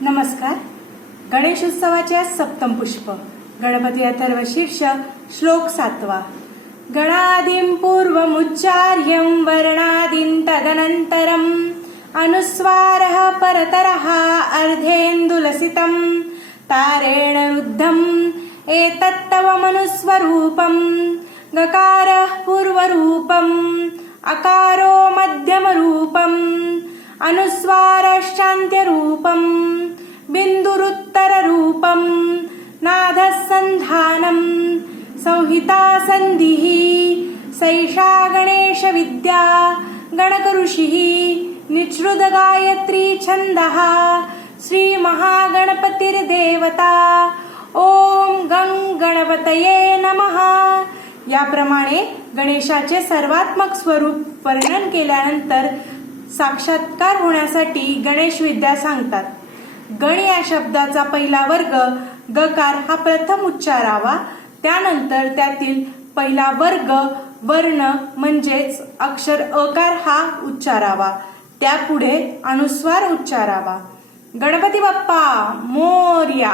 नमस्कार. गणेशोत्सवाचे आज सप्तम पुष्प. गणपती अथर्व शीर्ष श्लोक 7. गणादिं पूर्वमुच्चार्यं वर्णादिं तदनन्तरम् अनुस्वारः परतरः अर्धेन्दुलसितं तारेण रुद्धम् एतत्तव मनुस्वरूपम् गकारः पूर्वरूपम् अकारो मध्यमरूपम् अनुस्वारश्चान्त्यरूपम् बिन्दुरुत्तररूपम् नादः सन्धानम् संहिता सन्धिः सैषा गणेशविद्या गणकऋषिः निःसृत गायत्री छन्दः श्रीमहागणपतिर्देवता. ओम गं गणपतये नमः. याप्रमाणे गणेशाचे सर्वात्मक स्वरूप वर्णन केल्यानंतर साक्षात्कार होण्यासाठी गणेश विद्या सांगतात. गण या शब्दाचा पहिला वर्ग गकार हा प्रथम उच्चारावा, त्यानंतर त्यातील पहिला वर्ग वर्ण म्हणजेच अक्षर अकार हा उच्चारावा, त्यापुढे अनुस्वार उच्चारावा. गणपती बाप्पा मोरया.